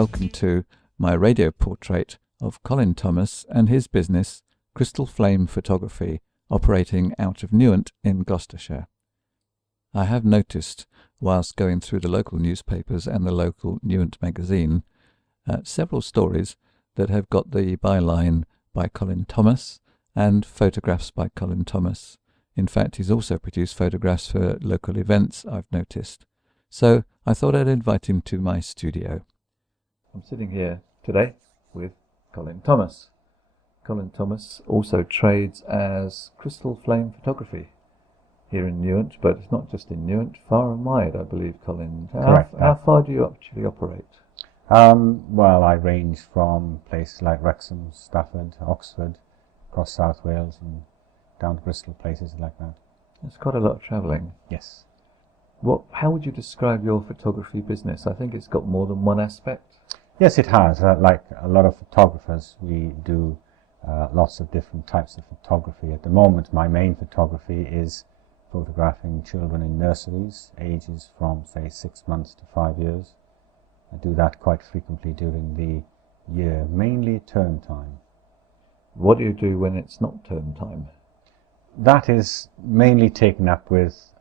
welcome to my radio portrait of Colin Thomas and his business, Crystal Flame Photography, operating out of Newent in Gloucestershire. I have noticed, whilst going through the local newspapers and the local Newent magazine, several stories that have got the byline by Colin Thomas and photographs by Colin Thomas. In fact, he's also produced photographs for local events, I've noticed. So I thought I'd invite him to my studio. I'm sitting here today with Colin Thomas. Colin Thomas also trades as Crystal Flame Photography here in Newent, but it's not just in Newent, far and wide, I believe, Colin. Correct. How far do you actually operate? Well, I range from places like Wrexham, Stafford, Oxford, across South Wales and down to Bristol, places like that. It's quite a lot of travelling. Yes. How would you describe your photography business? I think it's got more than one aspect. Yes, it has. Like a lot of photographers, we do lots of different types of photography. At the moment, my main photography is photographing children in nurseries, ages from, say, 6 months to 5 years. I do that quite frequently during the year, mainly term time. What do you do when it's not term time? That is mainly taken up with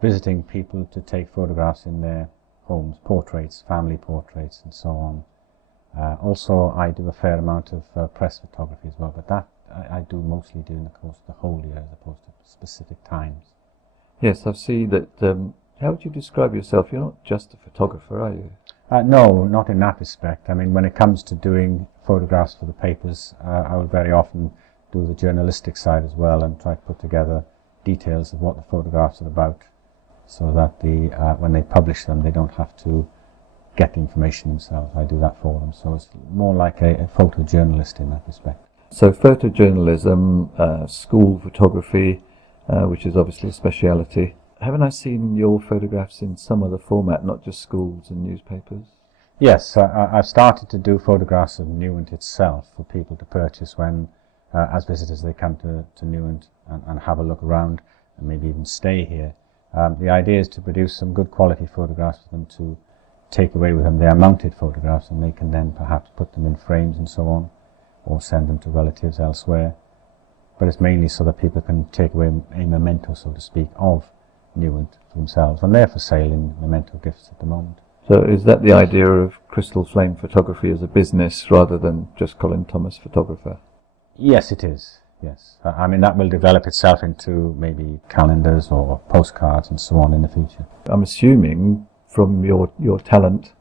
visiting people to take photographs in their homes, portraits, family portraits and so on. Also, I do a fair amount of press photography as well, but that I do mostly during the course of the whole year as opposed to specific times. Yes, I see that. How would you describe yourself? You're not just a photographer, are you? No, not in that respect. I mean, when it comes to doing photographs for the papers, I will very often do the journalistic side as well and try to put together details of what the photographs are about, so that when they publish them, they don't have to get the information themselves. I do that for them. So it's more like a photojournalist in that respect. So photojournalism, school photography, which is obviously a speciality. Haven't I seen your photographs in some other format, not just schools and newspapers? Yes, I've started to do photographs of Newent itself for people to purchase when, as visitors, they come to Newent and have a look around and maybe even stay here. The idea is to produce some good quality photographs for them to take away with them. They are mounted photographs and they can then perhaps put them in frames and so on, or send them to relatives elsewhere. But it's mainly so that people can take away a memento, so to speak, of Newent for themselves, and they're for sale in memento gifts at the moment. So is that the idea of Crystal Flame Photography as a business rather than just Colin Thomas photographer? Yes, it is. Yes. I mean, that will develop itself into maybe calendars or postcards and so on in the future. I'm assuming from your talent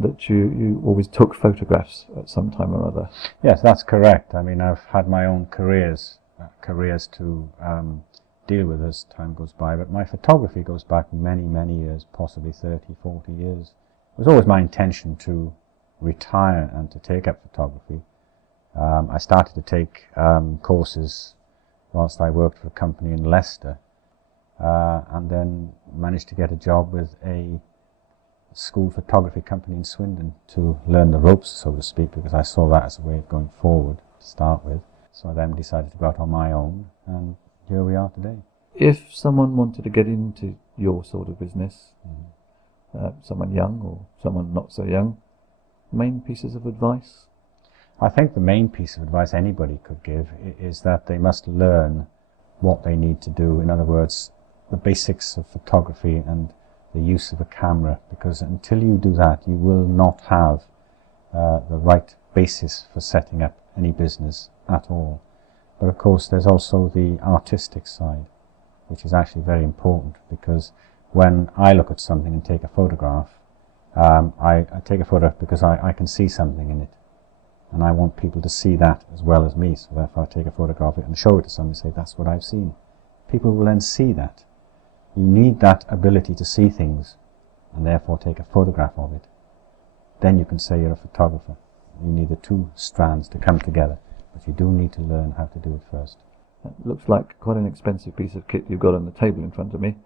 that you always took photographs at some time or other. Yes, that's correct. I mean, I've had my own careers to deal with as time goes by, but my photography goes back many, many years, possibly 30, 40 years. It was always my intention to retire and to take up photography. I started to take courses whilst I worked for a company in Leicester, and then managed to get a job with a school photography company in Swindon to learn the ropes, so to speak, because I saw that as a way of going forward to start with. So I then decided to go out on my own, and here we are today. If someone wanted to get into your sort of business, someone young or someone not so young, main pieces of advice? I think the main piece of advice anybody could give is that they must learn what they need to do. In other words, the basics of photography and the use of a camera, because until you do that, you will not have the right basis for setting up any business at all. But of course, there's also the artistic side, which is actually very important, because when I look at something and take a photograph, I take a photograph because I can see something in it. And I want people to see that as well as me, so therefore I take a photograph of it and show it to somebody and say, that's what I've seen. People will then see that. You need that ability to see things, and therefore take a photograph of it. Then you can say you're a photographer. You need the two strands to come together, but you do need to learn how to do it first. That looks like quite an expensive piece of kit you've got on the table in front of me.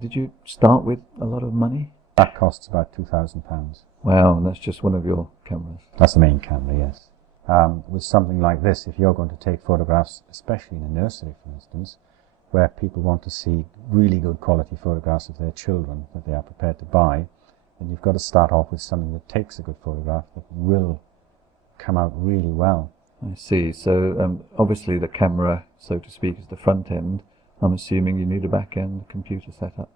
Did you start with a lot of money? That costs about £2,000. Wow, and that's just one of your cameras? That's the main camera, yes. With something like this, if you're going to take photographs, especially in a nursery, for instance, where people want to see really good quality photographs of their children that they are prepared to buy, then you've got to start off with something that takes a good photograph that will come out really well. I see. So obviously the camera, so to speak, is the front end. I'm assuming you need a back-end computer setup.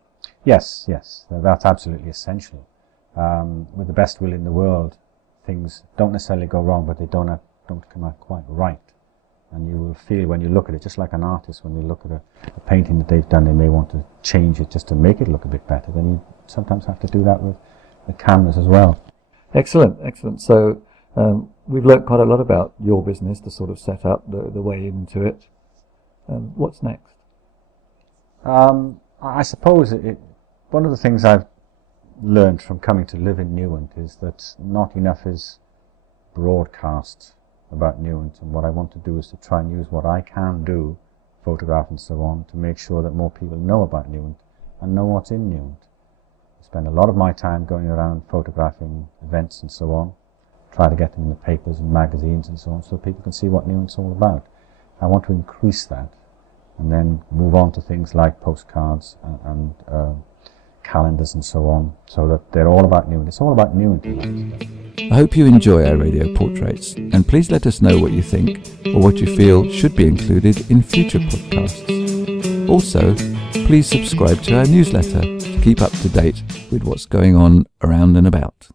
Yes, that's absolutely essential. With the best will in the world, things don't necessarily go wrong, but they don't come out quite right. And you will feel when you look at it, just like an artist, when they look at a painting that they've done, they may want to change it just to make it look a bit better. Then you sometimes have to do that with the cameras as well. Excellent. So we've learnt quite a lot about your business, the sort of setup, the way into it. What's next? I suppose one of the things I've learned from coming to live in Newent is that not enough is broadcast about Newent, and what I want to do is to try and use what I can do, photograph and so on, to make sure that more people know about Newent and know what's in Newent. I spend a lot of my time going around photographing events and so on, try to get them in the papers and magazines and so on, so people can see what Newent's all about. I want to increase that and then move on to things like postcards and calendars and so on, so that they're all about Newent. It's all about Newent. I hope you enjoy our radio portraits, and please let us know what you think or what you feel should be included in future podcasts. Also, please subscribe to our newsletter to keep up to date with what's going on around and about.